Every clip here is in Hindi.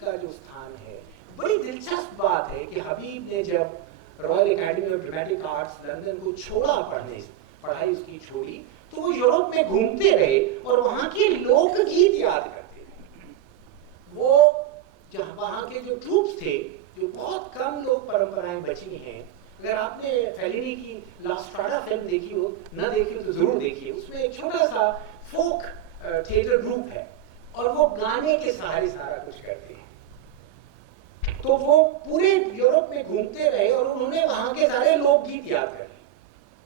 का जो स्थान है, बड़ी दिलचस्प बात है कि हबीब ने जब royal academy of dramatic arts London को छोड़ा, पढ़ाई उसकी छोड़ी, तो वो यूरोप में घूमते रहे और वहाँ के लोकगीत याद करते रहे। वो जहाँ वहाँ के जो ट्रूप्स थे, जो बहुत कम लोक परंपराएं बची हैं, अगर आपने फेलिनी की ला स्ट्राडा फिल्म देखी हो, न देखी हो तो जरूर देखिए। उसमें एक छोटा सा फोक थिएटर ग्रुप है और वो गाने के सहारे सारा कुछ करते हैं। तो वो पूरे यूरोप में घूमते रहे और उन्होंने वहां के सारे लोकगीत याद कर लिए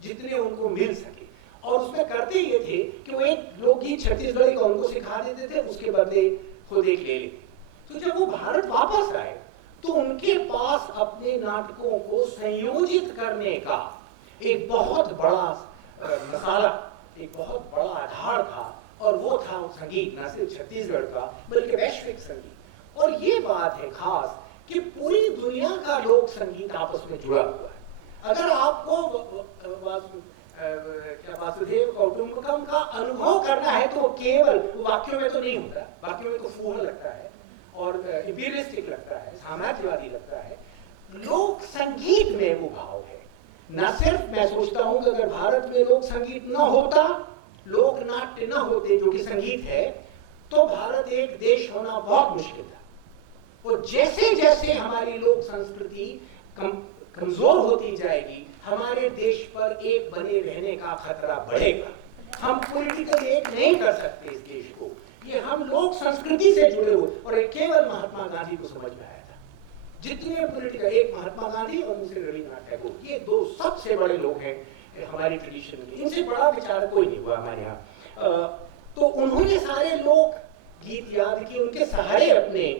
जितने उनको मिल सके, और उसमें करते ये थे कि वो एक लोकगीत छत्तीसगढ़ी का उनको सिखा देते थे, उसके बदले खुद एक ले लेते। तो जब वो भारत वापस आए तो उनके पास अपने नाटकों को संयोजित करने का एक बहुत बड़ा मसाला, एक बहुत बड़ा आधार था, और वो था संगीत, न सिर्फ छत्तीसगढ़ का बल्कि वैश्विक संगीत। और ये बात है खास कि पूरी दुनिया का लोक संगीत आपस में जुड़ा हुआ है। अगर आपको वासुदेव कौटुंबकम का अनुभव करना है तो केवल वाक्यों में तो नहीं होता, वाक्यों में तो फूहड़ लगता है और इंपीरियलिस्टिक लगता है, साम्राज्यवादी लगता है। लोक संगीत में वो भाव है। न सिर्फ मैं सोचता हूं कि अगर भारत में लोक संगीत न होता, लोक नाट्य न होते जो कि संगीत है, तो भारत एक देश होना बहुत मुश्किल था। और जैसे जैसे हमारी लोक संस्कृति कमजोर होती जाएगी, हमारे देश पर एक बने रहने का खतरा बढ़ेगा। हम पॉलिटिकल एक नहीं कर सकते इस देश को, ये हम लोक संस्कृति से जुड़े हुए। और एक केवल महात्मा गांधी को समझ में आया था। जितने पॉलिटिकल, एक महात्मा गांधी और दूसरे रविन्द्रनाथ टैगोर, ये दो सबसे बड़े लोग हैं हमारी ट्रेडिशन के, इनसे बड़ा विचार कोई नहीं हुआ हमारे यहाँ। तो उन्होंने सारे लोक गीत याद किए, उनके सहारे अपने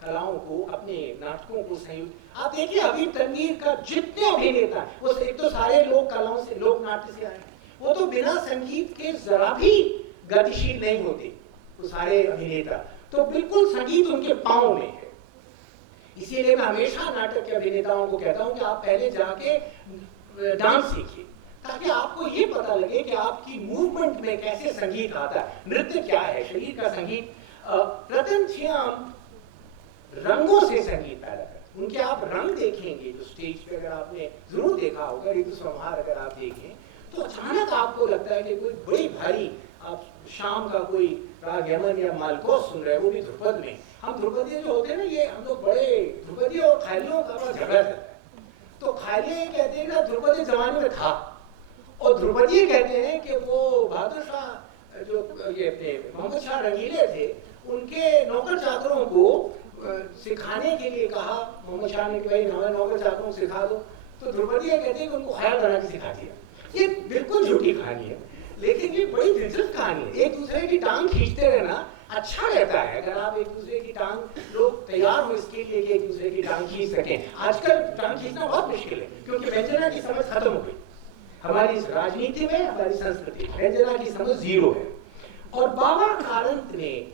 कलाओं को, अपने नाटकों को संयुक्त। आप देखिए अभी तनवीर का जितने अभिनेता, वो एक तो सारे लोक कलाओं से, लोक नाट्य से आए, वो तो बिना संगीत के जरा भी गतिशील नहीं होते वो सारे अभिनेता। तो बिल्कुल संगीत उनके पांव में है। इसीलिए मैं हमेशा नाटक के अभिनेताओं को कहता हूं कि आप पहले जाके डांस सीखिए, ताकि आपको ये पता लगे कि आपकी मूवमेंट में कैसे संगीत आता है, नृत्य क्या है, शरीर का संगीत। रतन श्याम रंगों से संगीत पैदा करते, उनके आप रंग देखेंगे जो स्टेज पे, अगर आपने जरूर देखा होगा ऋतु संहार, अगर आप देखें तो अचानक आपको लगता है कि कोई बड़ी भारी, आप शाम का कोई राग यमन या मालकोस सुन रहे हैं, वो भी ध्रुपद में। हम ध्रुपदी जो होते हैं ना, ये हम लोग बड़े ध्रुपदी और ख्यालियों का झगड़ा रहता है। तो ख्याली कहते हैं ना ध्रुपदी जमाने में था, और ध्रुपदी कहते हैं कि वो बहादुर शाह जो ये अपने मोहम्मद शाह रंगीले थे, उनके नौकर चाकरों को सिखाने के लिए कहा मोहम्मद शाह ने कि भाई नौकर चाकरों को सिखा दो। तो ध्रुपदी कहते हैं कि उनको ख्याल बना के सिखा दिया। ये बिल्कुल झूठी कहानी है, लेकिन ये बड़ी दिलचस्प कहानी है। एक दूसरे की टांग खींचते रहना अच्छा रहता है, अगर आप एक दूसरे की टांग, लोग तैयार हो इसके लिए कि एक दूसरे की टांग खींच सकें। आजकल टांग खींचना बहुत मुश्किल है, क्योंकि व्यंजना की समझ खत्म हो गई हमारी राजनीति में, हमारी संस्कृति। व्यंजना की समझ जीरो है। और बाबा कारंत ने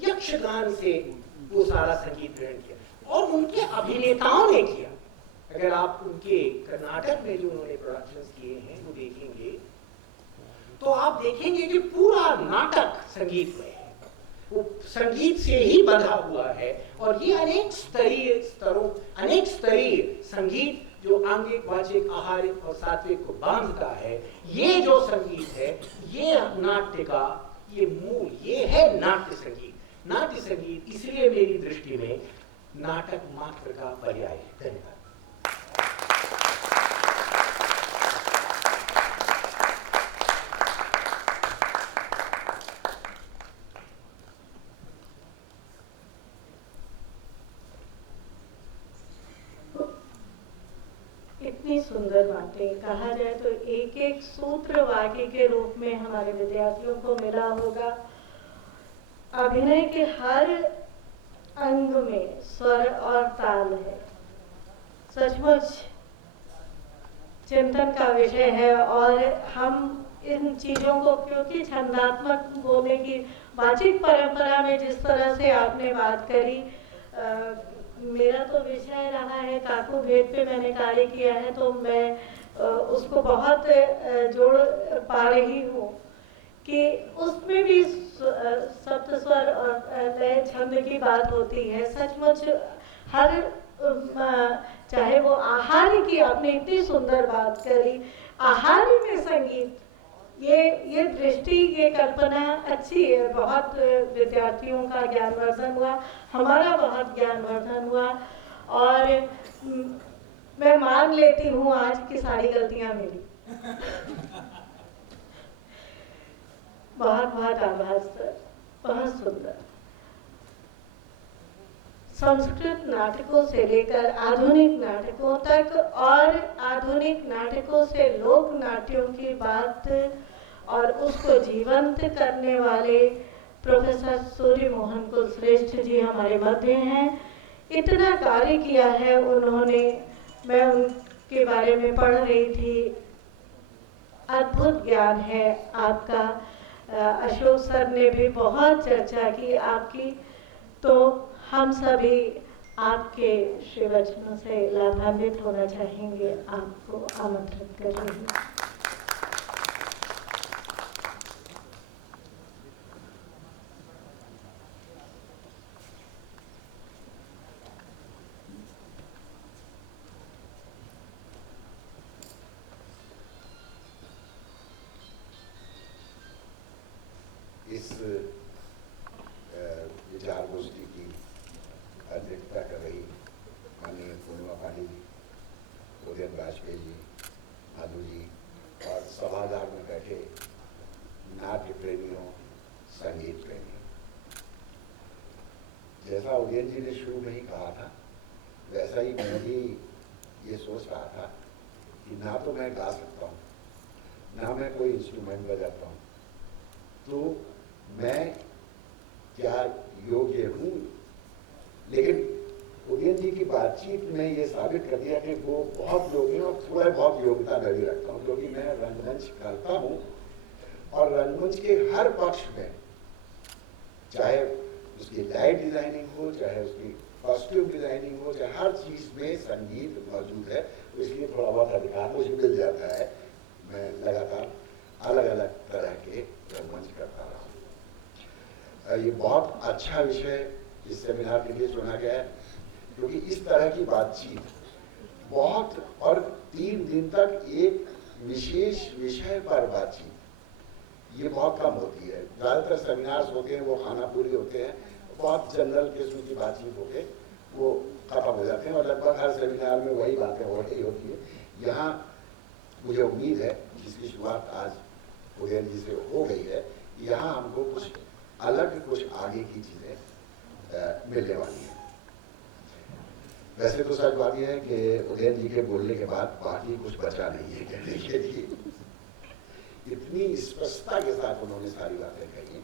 यक्षगान से वो सारा संगीत ग्रहण किया, और उनके अभिनेताओं ने किया। अगर आप उनके कर्नाटक में जो उन्होंने प्रोडक्शंस किए हैं वो देखेंगे, तो आप देखेंगे कि पूरा नाटक संगीत में है, वो संगीत से ही बंधा हुआ है। और ये अनेक स्तरीय संगीत जो आंगिक, वाचिक, आहारिक और सात्विक को बांधता है, ये जो संगीत है, ये नाट्य का ये मूल, ये है नाट्य संगीत। नाट्य संगीत इसलिए मेरी दृष्टि में नाटक मात्र का पर्याय है। धन्यवाद। इतनी सुंदर बातें, कहा जाए तो एक एक सूत्र वाक्य के रूप में हमारे विद्यार्थियों को मिला होगा। अभिनय के हर अंग में स्वर और ताल है। सचमुच चिंतन का विषय है। और हम इन चीज़ों को, क्योंकि छंदात्मक बोलने की वाचिक परंपरा में जिस तरह से आपने बात करी, मेरा तो विषय रहा है, काकू भेद पे मैंने कार्य किया है, तो मैं उसको बहुत जोड़ पा रही हूँ कि उसमें भी सप्त स्वर और लय छंद की बात होती है। सचमुच हर चाहे वो आहार की, आपने इतनी सुंदर बात करी, आहार में संगीत, ये दृष्टि, ये कल्पना अच्छी है। बहुत विद्यार्थियों का ज्ञानवर्धन हुआ, हमारा बहुत ज्ञानवर्धन हुआ। और मैं मान लेती हूँ आज की सारी गलतियाँ मेरी। बहुत बहुत आभार सर, बहुत सुंदर। संस्कृत नाटकों से लेकर आधुनिक नाटकों तक और आधुनिक नाटकों से लोक नाट्यों की बात और उसको जीवंत करने वाले प्रोफेसर सूर्य मोहन कुलश्रेष्ठ जी हमारे मध्य हैं। इतना कार्य किया है उन्होंने, मैं उनके बारे में पढ़ रही थी। अद्भुत ज्ञान है आपका। अशोक सर ने भी बहुत चर्चा की आपकी, तो हम सभी आपके श्री वचनों से लाभान्वित होना चाहेंगे। आपको आमंत्रित कर रही हूँ। इस विचार गोष्ठी की अध्यक्षता कर रही माननीय पूर्णिमा पांडे जी, उदयन वाजपेयी जी, माधु जी और सभागार में बैठे नाट्य प्रेमियों, संगीत प्रेमियों। जैसा उदयन जी ने शुरू में ही कहा था, वैसा ही मैं भी ये सोच रहा था कि ना तो मैं गा सकता हूँ, ना मैं कोई इंस्ट्रूमेंट बजाता हूँ, तो मैं क्या योग्य हूँ। लेकिन उदयन जी की बातचीत में ये साबित कर दिया कि वो बहुत योग्य हैं और थोड़ा बहुत योग्यता मैं भी रखता हूँ, क्योंकि मैं रंगमंच करता हूँ और रंगमंच के हर पक्ष में, चाहे उसकी लाइट डिजाइनिंग हो, चाहे उसकी कॉस्ट्यूम डिजाइनिंग हो, चाहे हर चीज में संगीत मौजूद है। तो इसलिए थोड़ा बहुत अधिकार मुझे मिल जाता है। मैं लगातार अलग अलग तरह के रंगमंच करता रहा हूँ। ये बहुत अच्छा विषय इस सेमिनार के लिए चुना गया है, क्योंकि इस तरह की बातचीत बहुत, और 3 दिन तक एक विशेष विषय पर बातचीत ये बहुत कम होती है। ज़्यादातर सेमिनार्स होते हैं वो खाना पूरी होते हैं, बहुत जनरल किस्म की बातचीत होके वो खत्म हो जाते हैं और लगभग हर सेमिनार में वही बातें हो रही होती है। यहाँ मुझे उम्मीद है, जिसकी शुरुआत आज उदयन जी से हो गई है, यहाँ हमको कुछ अलग, कुछ आगे की चीज़ें मिलने वाली हैं। वैसे तो सच बात यह है कि उदयन जी के बोलने के बाद बाकी कुछ बचा नहीं है कहने के लिए। इतनी स्पष्टता के साथ उन्होंने सारी बातें कही।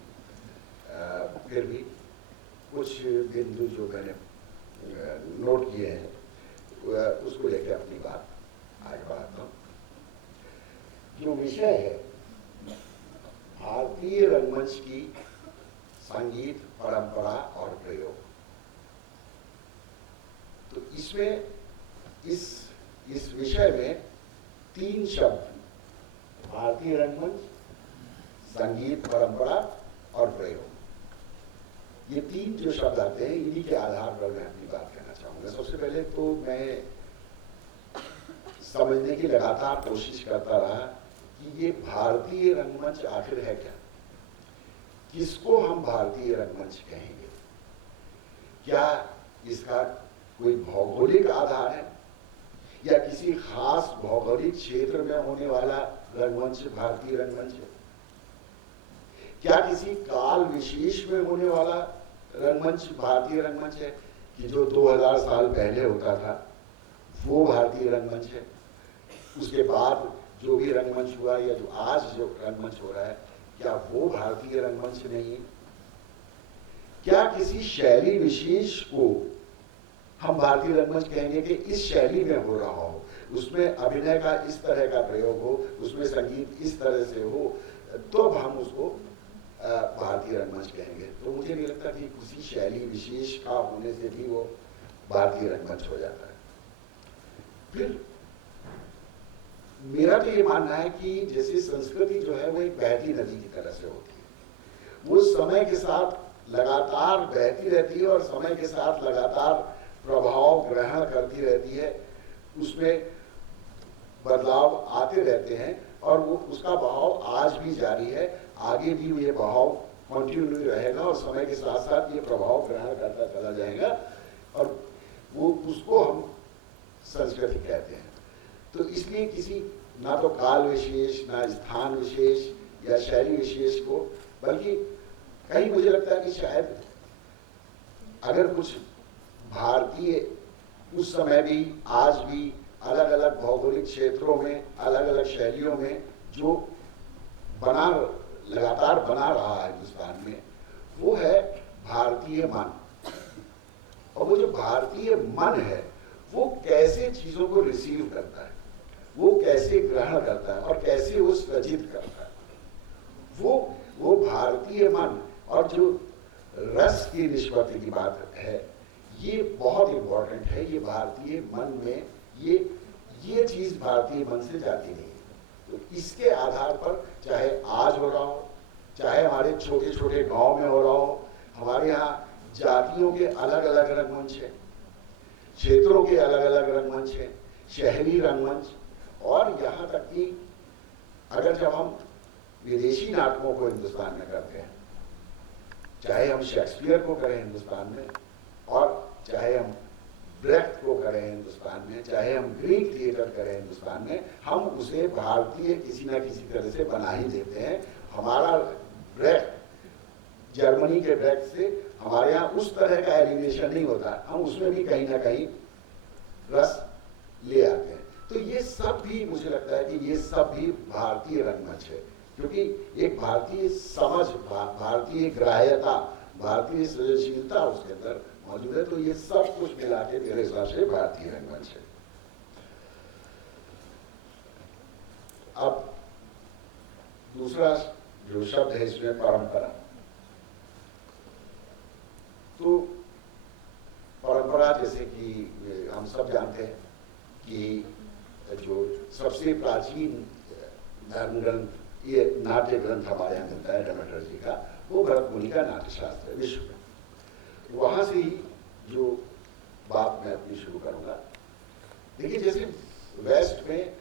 फिर भी कुछ बिंदु जो मैंने नोट किए हैं उसको लेकर अपनी बात आगे बढ़ाता हूँ। जो विषय है भारतीय रंगमंच की संगीत परंपरा और प्रयोग, तो इसमें इस विषय में 3 शब्द, भारतीय रंगमंच, संगीत परंपरा और प्रयोग, ये 3 जो शब्द आते हैं, इन्हीं के आधार पर मैं अपनी बात कहना चाहूँगा। सबसे पहले तो मैं समझने की लगातार कोशिश करता रहा कि ये भारतीय रंगमंच आखिर है क्या, किसको हम भारतीय रंगमंच कहेंगे। क्या इसका कोई भौगोलिक आधार है या किसी खास भौगोलिक क्षेत्र में होने वाला रंगमंच भारतीय रंगमंच है? क्या किसी काल विशेष में होने वाला रंगमंच भारतीय रंगमंच है कि जो 2000 साल पहले होता था वो भारतीय रंगमंच है? उसके बाद जो भी रंगमंच हुआ या जो आज जो रंगमंच हो रहा है, क्या वो भारतीय रंगमंच नहीं है? क्या किसी शैली विशेष को हम भारतीय रंगमंच कहेंगे कि इस शैली में हो रहा हो, उसमें अभिनय का इस तरह का प्रयोग हो, उसमें संगीत इस तरह से हो, तो हम उसको भारतीय रंगमंच कहेंगे? तो मुझे नहीं लगता कि किसी शैली विशेष का होने से भी वो भारतीय रंगमंच हो जाता है। फिर मेरा तो ये मानना है कि जैसे संस्कृति जो है वो एक बहती नदी की तरह से होती है, वो समय के साथ लगातार बहती रहती है और समय के साथ लगातार प्रभाव ग्रहण करती रहती है, उसमें बदलाव आते रहते हैं और वो उसका बहाव आज भी जारी है, आगे भी ये बहाव कंटिन्यू रहेगा और समय के साथ साथ ये प्रभाव ग्रहण करता चला जाएगा और वो उसको हम संस्कृति कहते हैं। तो इसलिए किसी ना तो काल विशेष, ना स्थान विशेष या शैली विशेष को, बल्कि कहीं मुझे लगता है कि शायद अगर कुछ भारतीय उस समय भी आज भी अलग अलग भौगोलिक क्षेत्रों में अलग अलग शैलियों में जो लगातार बना रहा है हिंदुस्तान में, वो है भारतीय मन। और वो जो भारतीय मन है वो कैसे चीजों को रिसीव करता है, वो कैसे ग्रहण करता है और कैसे वो सृजित करता है, वो भारतीय मन और जो रस की निष्पत्ति की बात है, ये बहुत इंपॉर्टेंट है। ये भारतीय मन में ये चीज भारतीय मन से जाती नहीं है। तो इसके आधार पर चाहे आज हो रहा हो, चाहे हमारे छोटे छोटे गांव में हो रहा हो, हमारे यहाँ जातियों के अलग अलग रंगमंच है, क्षेत्रों के अलग अलग रंगमंच है, शहरी रंगमंच, और यहाँ तक कि अगर जब हम विदेशी नाटकों को हिंदुस्तान में करते हैं, चाहे हम शेक्सपियर को करें हिंदुस्तान में और चाहे हम ब्रेख्ट को करें हिंदुस्तान में, चाहे हम ग्रीक थिएटर करें हिंदुस्तान में, हम उसे भारतीय किसी ना किसी तरह से बना ही देते हैं। हमारा ब्रेख्ट जर्मनी के ब्रेख्ट से हमारे यहाँ उस तरह का एलिमिनेशन नहीं होता, हम उसमें भी कहीं ना कहीं रस ले आते हैं। तो ये सब भी मुझे लगता है कि ये सब भी भारतीय रंगमंच है, क्योंकि एक भारतीय समझ, भारतीय ग्राह्यता, भारतीय सृजनशीलता उसके अंदर मौजूद है। तो ये सब कुछ मिला के मेरे हिसाब से भारतीय रंगमंच है। अब दूसरा जो शब्द है इसमें परंपरा, तो परंपरा जैसे कि हम सब जानते हैं कि जो सबसे प्राचीन धर्म ग्रंथ, ये नाट्य ग्रंथ हमारे यहाँ मिलता है डेमेटर जी का, वो भरत मुनि का नाट्यशास्त्र है विश्व में। वहां से ही जो बात मैं अपनी शुरू करूंगा, देखिए जैसे वेस्ट में